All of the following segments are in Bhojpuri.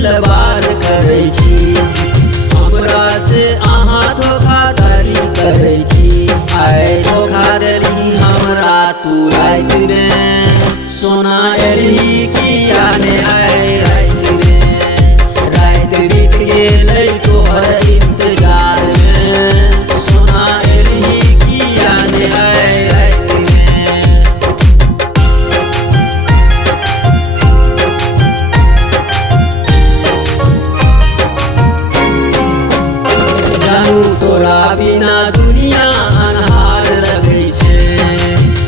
दिलवार करै छी। हमरा से अहाँ धोखाधड़ी करै छी। आइ धोखा देली हमरा तू रात में, सोना एली किया ने आइ रात में। रात बीत गेलै तोहर इंतजार में, सोना एली किया ने आइ रात में। जानू तोरा बिना दुनिया अन्हार लगै छै,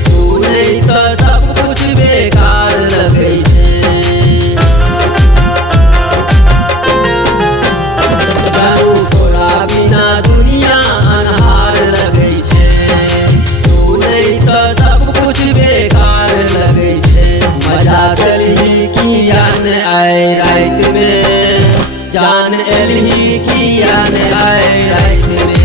तू नहीं तो सब कुछ बेकार लगै छै। जानू तोरा बिना दुनिया अन्हार लगै छै, तू नहीं तो सब कुछ बेकार लगै छै। मजा कलही किया ने आइ रात में, जान एलही किया ने आइ रात में।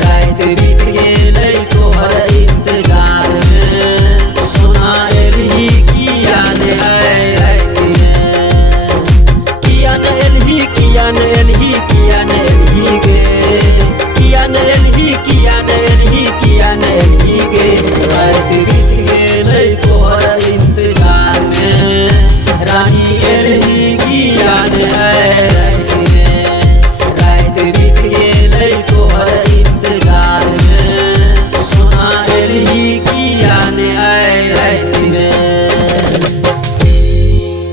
रात बीत गेलै तोहर इंतजार में, सोना एलही किया ने आइ रात में। किया ने एलही, किया ने एलही।